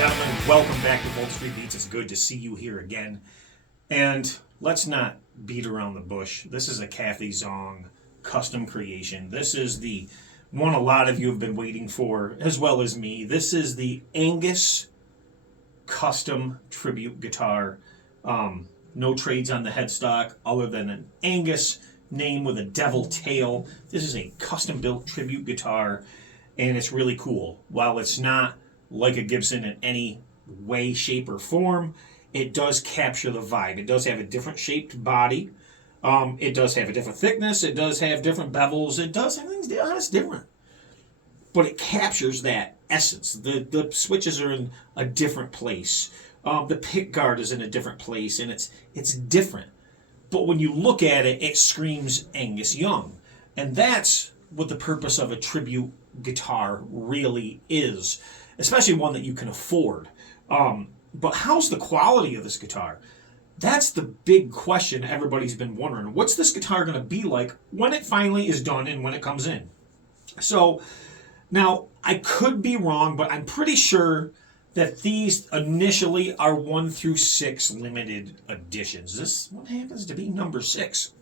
gentlemen, welcome back to Volt Street Beats. It's good to see you here again. And let's not beat around the bush. This is a Cathy Zhong custom creation. This is the one a lot of you have been waiting for, as well as me. This is the Angus custom tribute guitar. No trades on the headstock other than an Angus name with a devil tail. This is a custom built tribute guitar, and it's really cool. While it's not like a Gibson in any way, shape, or form, it does capture the vibe. It does have a different shaped body. It does have a different thickness. It does have different bevels. It does have things that's different. But it captures that essence. The switches are in a different place. The pickguard is in a different place, and it's different. But when you look at it, it screams Angus Young. And that's what the purpose of a tribute guitar really is, especially one that you can afford. But how's the quality of this guitar? That's the big question everybody's been wondering. What's this guitar going to be like when it finally is done and when it comes in? So now I could be wrong, but I'm pretty sure that these initially are 1 through 6 limited editions. This one happens to be number 6,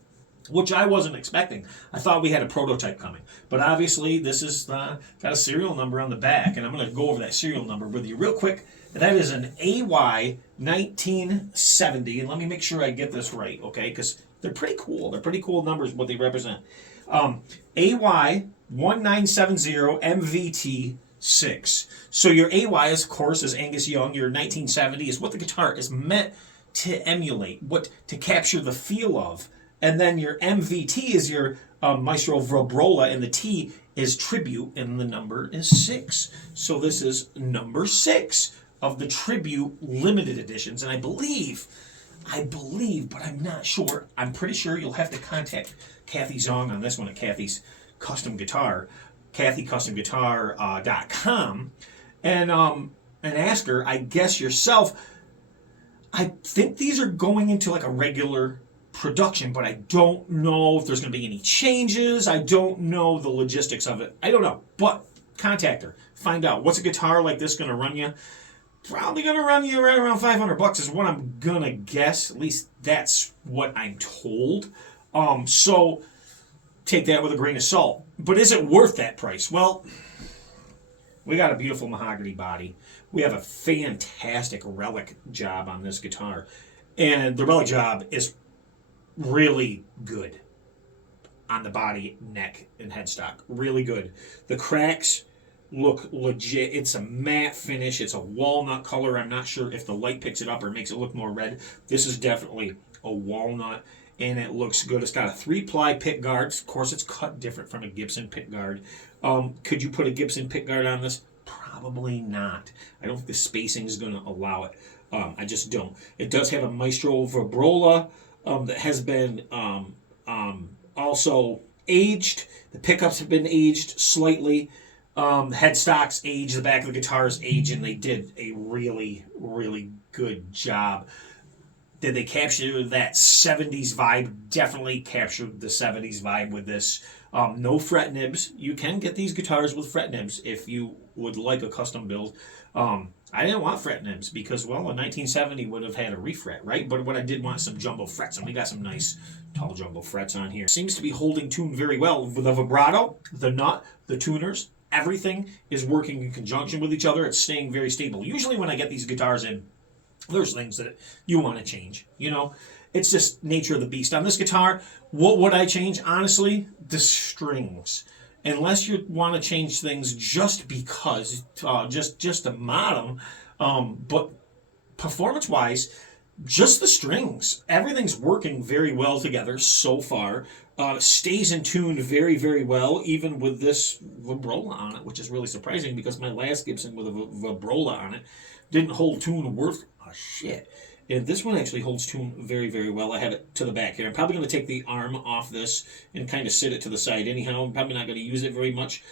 which I wasn't expecting. I thought we had a prototype coming. But obviously this is got a serial number on the back, and I'm going to go over that serial number with you real quick. That is an AY 1970, and let me make sure I get this right, okay? Because they're pretty cool. They're pretty cool numbers, what they represent. AY 1970 MVT 6. So your AY, of course, is Angus Young. Your 1970 is what the guitar is meant to emulate, what to capture the feel of. And then your MVT is your Maestro Vibrola, and the T is tribute, and the number is 6. So this is number 6 of the tribute limited editions. And I believe, but I'm not sure. I'm pretty sure you'll have to contact Cathy Zhong on this one at Cathy's Custom Guitar, cathycustomguitar.com, and ask her, I guess yourself. I think these are going into like a regular production, but I don't know if there's going to be any changes. I don't know the logistics of it. I don't know, but contact her. Find out. What's a guitar like this going to run you? Probably going to run you right around $500 is what I'm going to guess. At least that's what I'm told. So take that with a grain of salt. But is it worth that price? Well, we got a beautiful mahogany body. We have a fantastic relic job on this guitar. And the relic job is really good on the body, neck, and headstock. Really good. The cracks look legit. It's a matte finish. It's a walnut color. I'm not sure if the light picks it up or makes it look more red. This is definitely a walnut, and it looks good. It's got a 3-ply pickguard. Of course, it's cut different from a Gibson pickguard. Could you put a Gibson pickguard on this? Probably not. I don't think the spacing is going to allow it. I just don't. It does have a Maestro Vibrola that has been also aged. The pickups have been aged slightly. Headstock's aged. The back of the guitar is aged, and they did a really, really good job. Did they capture that 70s vibe? Definitely captured the 70s vibe with this. No fret nibs. You can get these guitars with fret nibs if you would like a custom build. I didn't want fret nibs because, well, a 1970 would have had a refret, right? But what I did want some jumbo frets, and we got some nice tall jumbo frets on here. Seems to be holding tune very well. With the vibrato, the nut, the tuners, everything is working in conjunction with each other. It's staying very stable. Usually when I get these guitars in, there's things that you want to change. You know, it's just nature of the beast. On this guitar, what would I change? Honestly, the strings. Unless you want to change things just because, just to mod them. But performance-wise, just the strings. Everything's working very well together so far. Stays in tune very, very well, even with this Vibrola on it, which is really surprising because my last Gibson with a Vibrola on it didn't hold tune worth a shit. And this one actually holds tune very, very well. I have it to the back here. I'm probably going to take the arm off this and kind of sit it to the side anyhow. I'm probably not going to use it very much.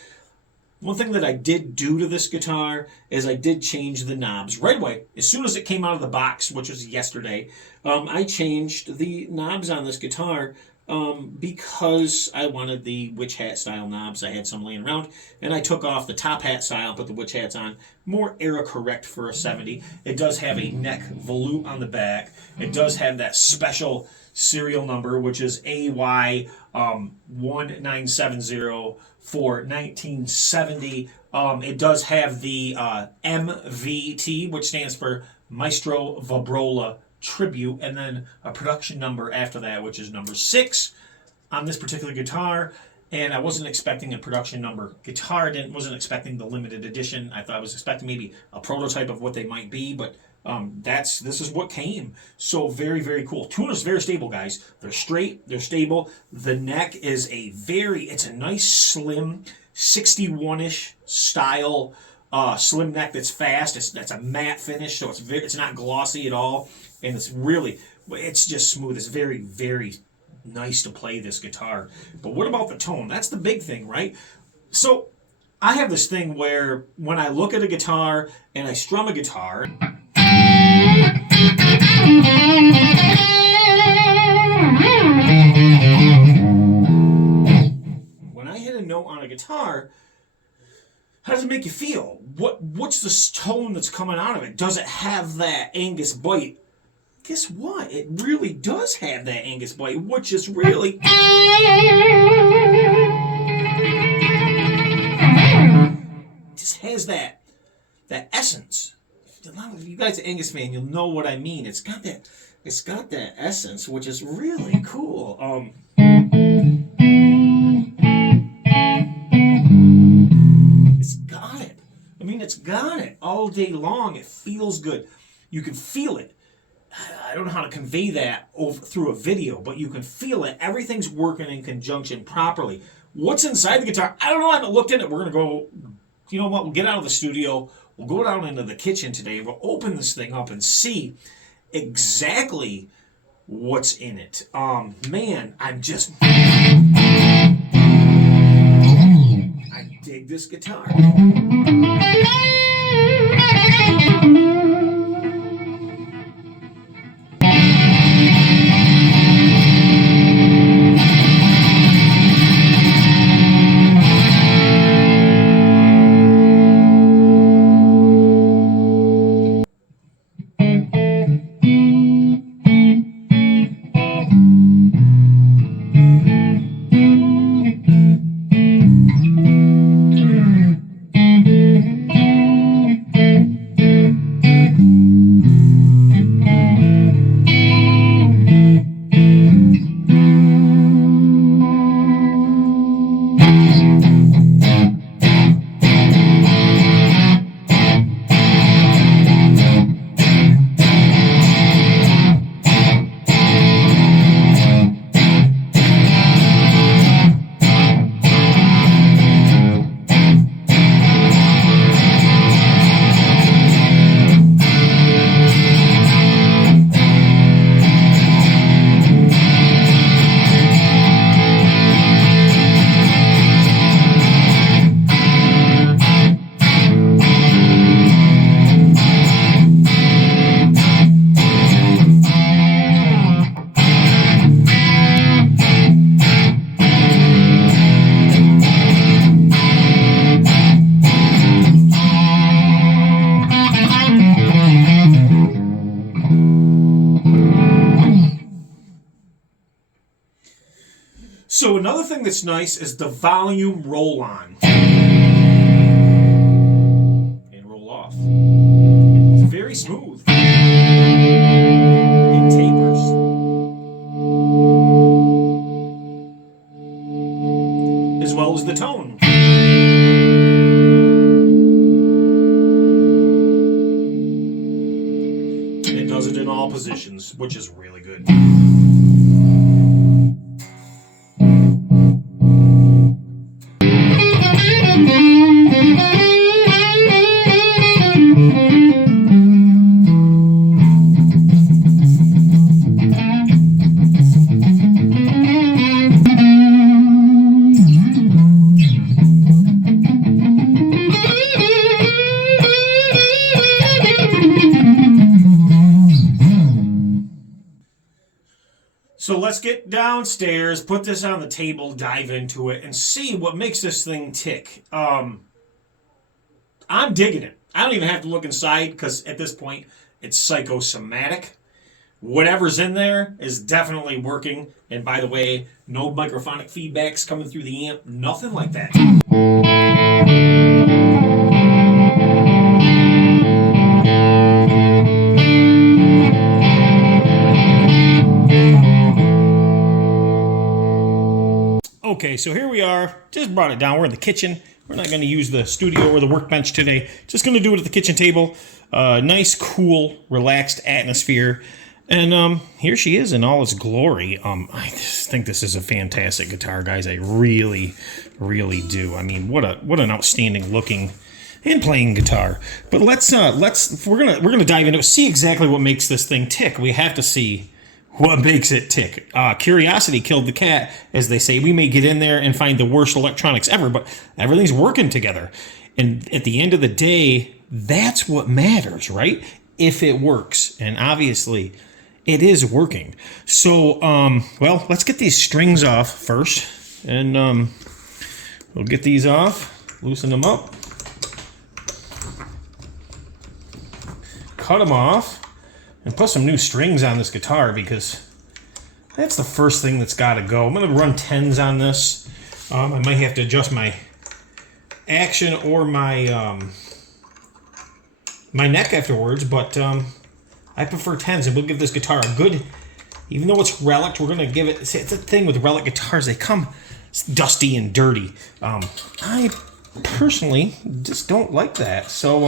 One thing that I did do to this guitar is I did change the knobs right away. As soon as it came out of the box, which was yesterday, I changed the knobs on this guitar because I wanted the witch hat style knobs. I had some laying around, and I took off the top hat style, put the witch hats on. More era correct for a 70. It does have a neck volute on the back. It does have that special serial number, which is AY 1970 for 1970. It does have the MVT, which stands for Maestro Vibrola Tribute, and then a production number after that, which is number 6 on this particular guitar. And I wasn't expecting a production number guitar. Wasn't expecting the limited edition. I was expecting maybe a prototype of what they might be, but this is what came. So very, very cool. Tuners very stable, guys. They're straight, they're stable. The neck is it's a nice slim 61-ish style slim neck that's fast. That's a matte finish, so it's not glossy at all, and it's just smooth. It's very, very nice to play this guitar. But what about the tone? That's the big thing, right? So I have this thing where when I look at a guitar and I strum a guitar, when I hit a note on a guitar, how does it make you feel? What's the tone that's coming out of it? Does it have that Angus bite? Guess what? It really does have that Angus bite, which is really... just has that essence. If you guys are Angus fan, you'll know what I mean. It's got that essence, which is really cool. It's got it all day long. It feels good. You can feel it. I don't know how to convey that through a video, but you can feel it. Everything's working in conjunction properly. What's inside the guitar? I don't know. I haven't looked in it. We're going to go, you know what? We'll get out of the studio. We'll go down into the kitchen today. We'll open this thing up and see exactly what's in it. Man, I dig this guitar. So another thing that's nice is the volume roll-on and roll-off. It's very smooth. It tapers. As well as the tone. And it does it in all positions, which is really good. So let's get downstairs, put this on the table, dive into it, and see what makes this thing tick. I'm digging it. I don't even have to look inside because at this point, it's psychosomatic. Whatever's in there is definitely working. And by the way, no microphonic feedbacks coming through the amp, nothing like that. Okay, so here we are. Just brought it down. We're in the kitchen. We're not going to use the studio or the workbench today. Just going to do it at the kitchen table. Nice, cool, relaxed atmosphere. And here she is in all its glory. I just think this is a fantastic guitar, guys. I really, really do. I mean, what an outstanding looking and playing guitar. But we're gonna dive into it, see exactly what makes this thing tick. We have to see what makes it tick. Curiosity killed the cat, as they say. We may get in there and find the worst electronics ever, but everything's working together. And at the end of the day, that's what matters, right? If it works. And obviously, it is working. So, well, let's get these strings off first. And we'll get these off, loosen them up, cut them off, and put some new strings on this guitar because that's the first thing that's got to go. I'm going to run 10s on this. I might have to adjust my action or my my neck afterwards, but I prefer 10s, and we'll give this guitar a good, even though it's Relic, we're going to give it, see, it's a thing with Relic guitars, they come dusty and dirty. I personally just don't like that, so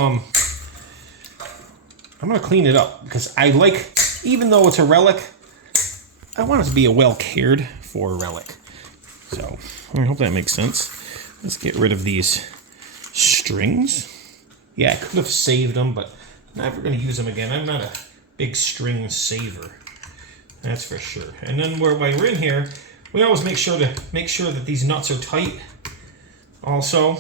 I'm going to clean it up, because I like, even though it's a Relic, I want it to be a well-cared for Relic. So, I hope that makes sense. Let's get rid of these strings. Yeah, I could have saved them, but I'm never going to use them again. I'm not a big string saver, that's for sure. And then while we're in here, we always make sure that these nuts are tight also.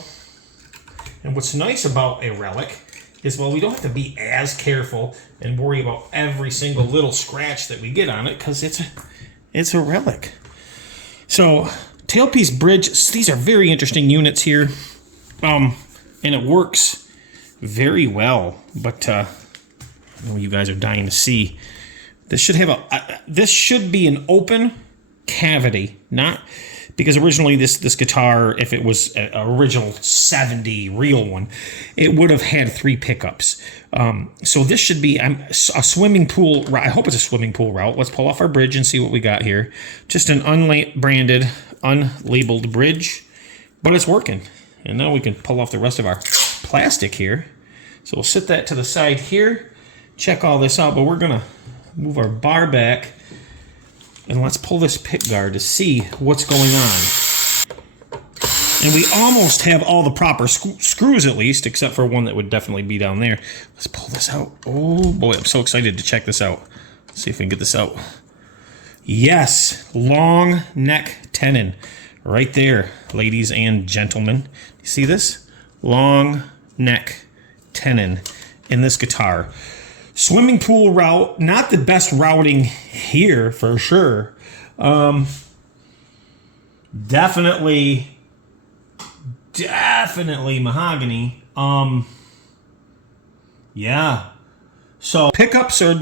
And what's nice about a Relic is, well, we don't have to be as careful and worry about every single little scratch that we get on it, because it's a Relic. So tailpiece bridge, these are very interesting units here, and it works very well. But I know you guys are dying to see. This should have this should be an open cavity, not because originally this guitar, if it was an original 70 real one, it would have had 3 pickups. So this should be a swimming pool route. I hope it's a swimming pool route. Let's pull off our bridge and see what we got here. Just an unbranded, unlabeled bridge, but it's working. And now we can pull off the rest of our plastic here. So we'll set that to the side here, check all this out, but we're gonna move our bar back and let's pull this pickguard to see what's going on. And we almost have all the proper screws, at least, except for one that would definitely be down there. Let's pull this out. Oh boy, I'm so excited to check this out. Let's see if we can get this out. Yes, long neck tenon right there, ladies and gentlemen. You see this? Long neck tenon in this guitar. Swimming pool route, not the best routing here for sure. Definitely mahogany. Yeah. So pickups I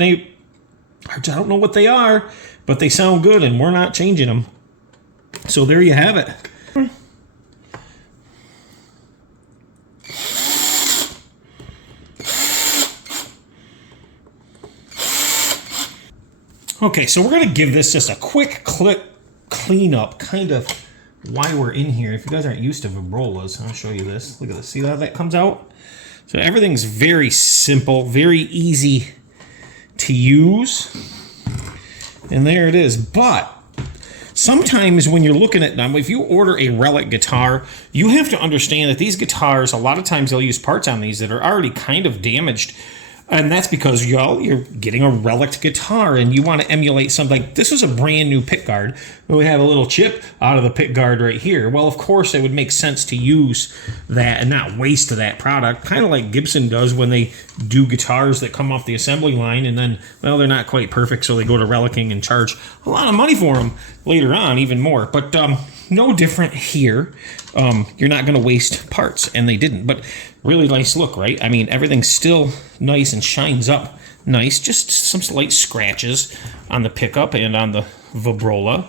don't know what they are, but they sound good and we're not changing them. So there you have it. Okay, so we're going to give this just a quick cleanup, kind of why we're in here. If you guys aren't used to Vibrolas, I'll show you this. Look at this. See how that comes out? So everything's very simple, very easy to use. And there it is. But sometimes when you're looking at them, if you order a Relic guitar, you have to understand that these guitars, a lot of times they'll use parts on these that are already kind of damaged. And that's because, y'all, you're getting a Relic'd guitar and you want to emulate something. Like, this was a brand new Pickguard. We have a little chip out of the Pickguard right here. Well, of course, it would make sense to use that and not waste that product. Kind of like Gibson does when they do guitars that come off the assembly line and then, well, they're not quite perfect, so they go to relicing and charge a lot of money for them later on, even more. But no different here. You're not going to waste parts, and they didn't. But really nice look, right? I mean, everything's still nice and shines up nice. Just some slight scratches on the pickup and on the Vibrola,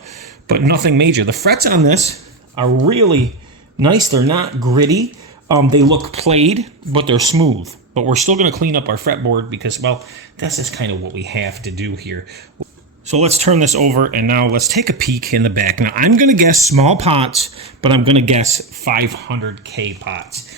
but nothing major. The frets on this are really nice. They're not gritty. They look played, but they're smooth. But we're still going to clean up our fretboard because, well, that's just kind of what we have to do here. So let's turn this over, and now let's take a peek in the back. Now, I'm going to guess small pots, but I'm going to guess 500K pots.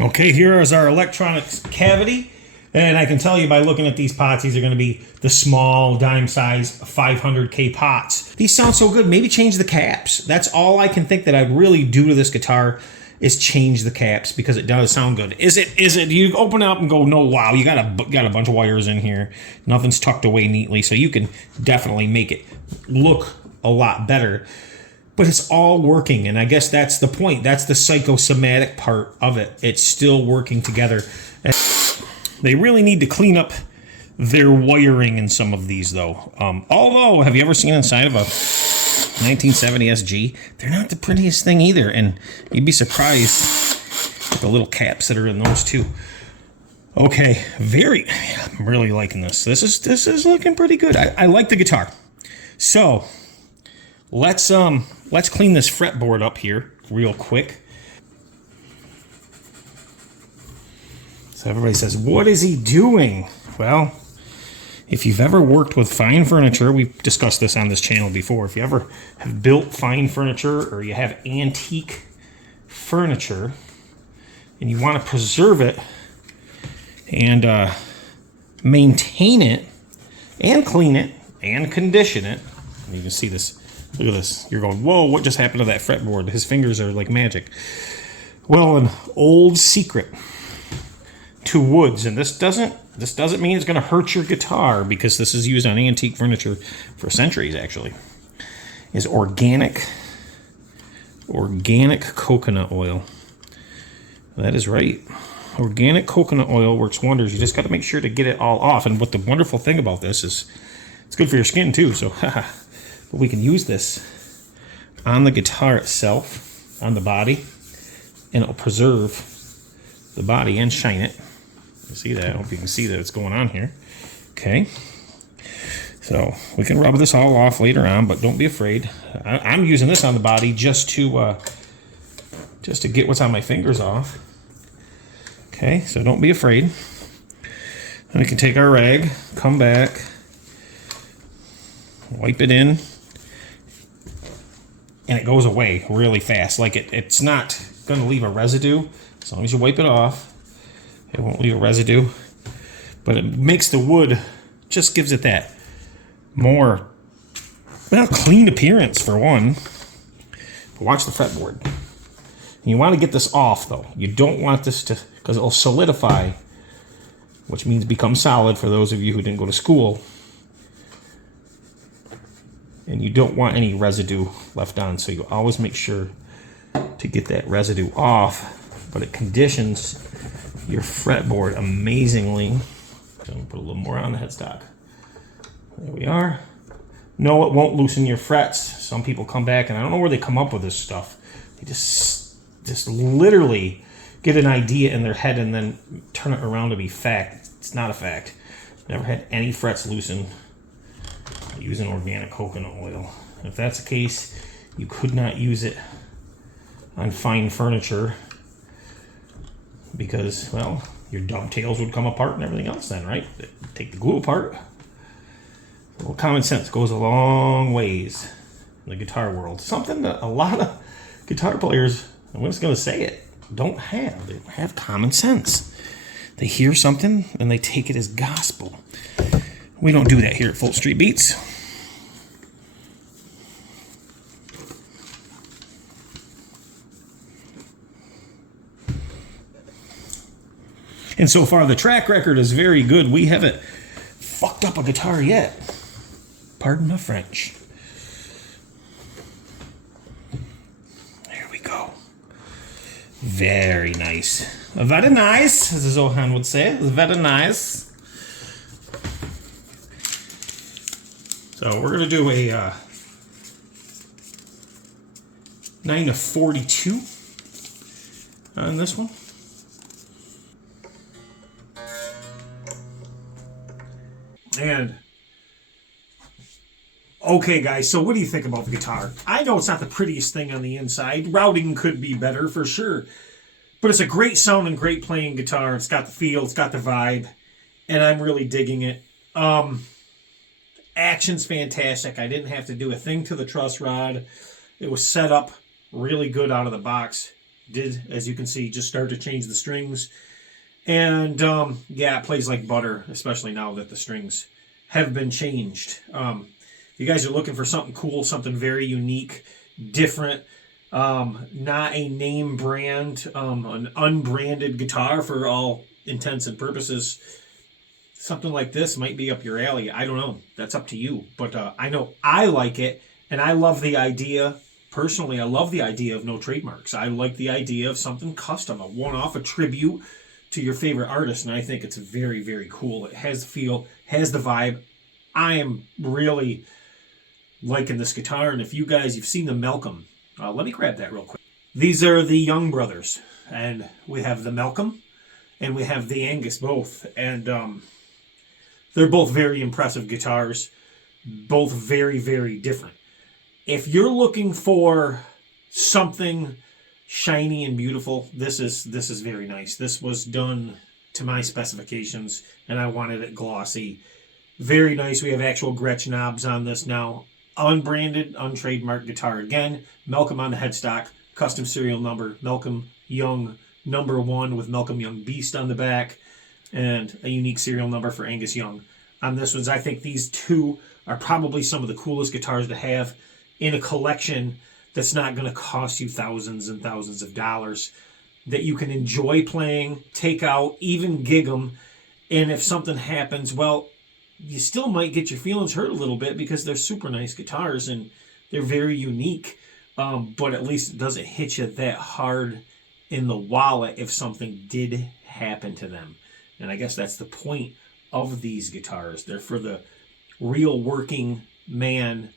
Okay, here is our electronics cavity. And I can tell you by looking at these pots, these are going to be the small dime size 500K pots. These sound so good. Maybe change the caps. That's all I can think that I'd really do to this guitar is change the caps because it does sound good. Is it? You open it up and go, no, wow, you got a bunch of wires in here. Nothing's tucked away neatly, so you can definitely make it look a lot better. But it's all working, and I guess that's the point. That's the psychosomatic part of it. It's still working together. And they really need to clean up their wiring in some of these, though. Although, have you ever seen inside of a 1970 SG? They're not the prettiest thing either, and you'd be surprised at the little caps that are in those too. Okay, I'm really liking this. This is looking pretty good. I like the guitar. So let's clean this fretboard up here real quick. So everybody says, what is he doing? Well, if you've ever worked with fine furniture, we've discussed this on this channel before. If you ever have built fine furniture or you have antique furniture and you want to preserve it and maintain it and clean it and condition it, and you can see this. Look at this. You're going, whoa, what just happened to that fretboard? His fingers are like magic. Well, an old secret to woods, and this doesn't mean it's going to hurt your guitar because this is used on antique furniture for centuries, actually, is organic coconut oil. That is right. Organic coconut oil works wonders. You just got to make sure to get it all off. And what the wonderful thing about this is it's good for your skin too, so but we can use this on the guitar itself, on the body, and it'll preserve the body and shine it. You see that? I hope you can see that it's going on here. Okay. So we can rub this all off later on, but don't be afraid. I'm using this on the body just to get what's on my fingers off. Okay, so don't be afraid. And we can take our rag, come back, wipe it in, and it goes away really fast. Like it's not going to leave a residue. As long as you wipe it off, it won't leave a residue. But it makes the wood, just gives it that more, well, clean appearance for one. But watch the fretboard. And you want to get this off, though. You don't want this to, because it'll solidify, which means become solid for those of you who didn't go to school. And you don't want any residue left on, so you always make sure to get that residue off. But it conditions your fretboard amazingly. So I'm gonna put a little more on the headstock. There we are. No, it won't loosen your frets. Some people come back, and I don't know where they come up with this stuff. They just literally get an idea in their head and then turn it around to be fact. It's not a fact. Never had any frets loosen using organic coconut oil. If that's the case, you could not use it on fine furniture because, well, your dovetails would come apart and everything else then, right? Take the glue apart. Well, common sense goes a long ways in the guitar world. Something that a lot of guitar players, I'm just going to say it, don't have. They don't have common sense. They hear something and they take it as gospel. We don't do that here at Full Street Beats. And so far, the track record is very good. We haven't fucked up a guitar yet. Pardon my French. There we go. Very nice. Very nice, as Zohan would say. Very nice. So we're going to do a 9-42 on this one. And okay, guys, so what do you think about the guitar? I know it's not the prettiest thing on the inside. Routing could be better for sure. But it's a great sounding, great playing guitar. It's got the feel, it's got the vibe, and I'm really digging it. Action's fantastic. I didn't have to do a thing to the truss rod. It was set up really good out of the box. Did, as you can see, just start to change the strings. And yeah, it plays like butter, especially now that the strings have been changed. If you guys are looking for something cool, something very unique, different, not a name brand, an unbranded guitar for all intents and purposes, something like this might be up your alley. I don't know. That's up to you. But I know I like it, and I love the idea. Personally, I love the idea of no trademarks. I like the idea of something custom, a one-off, a tribute to your favorite artist, and I think it's very, very cool. It has the feel, has the vibe. I am really liking this guitar, and if you guys, you've seen the Malcolm, let me grab that real quick. These are the Young brothers, and we have the Malcolm, and we have the Angus both, and they're both very impressive guitars, both very, very different. If you're looking for something shiny and beautiful, this is very nice. This was done to my specifications, and I wanted it glossy. Very nice. We have actual Gretsch knobs on this now. Unbranded, untrademarked guitar again. Malcolm on the headstock, custom serial number, Malcolm Young #1 with Malcolm Young Beast on the back, and a unique serial number for Angus Young. On this one's, I think these two are probably some of the coolest guitars to have in a collection that's not going to cost you thousands and thousands of dollars, that you can enjoy playing, take out, even gig them, and if something happens, well, you still might get your feelings hurt a little bit because they're super nice guitars and they're very unique, but at least it doesn't hit you that hard in the wallet if something did happen to them. And I guess that's the point of these guitars. They're for the real working man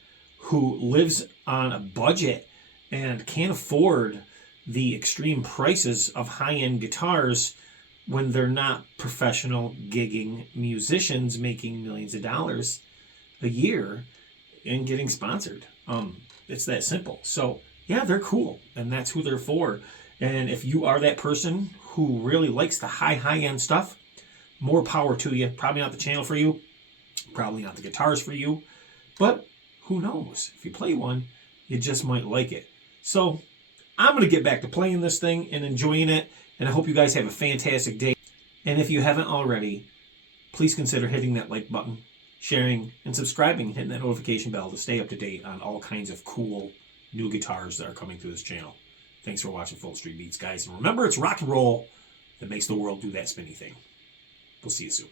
who lives on a budget and can't afford the extreme prices of high-end guitars when they're not professional gigging musicians making millions of dollars a year and getting sponsored. It's that simple. So yeah, they're cool, and that's who they're for. And if you are that person who really likes the high-end stuff, more power to you. Probably not the channel for you, probably not the guitars for you, but who knows? If you play one, you just might like it. So I'm going to get back to playing this thing and enjoying it, and I hope you guys have a fantastic day. And if you haven't already, please consider hitting that like button, sharing, and subscribing, and hitting that notification bell to stay up to date on all kinds of cool new guitars that are coming through this channel. Thanks for watching Full Street Beats, guys. And remember, it's rock and roll that makes the world do that spinny thing. We'll see you soon.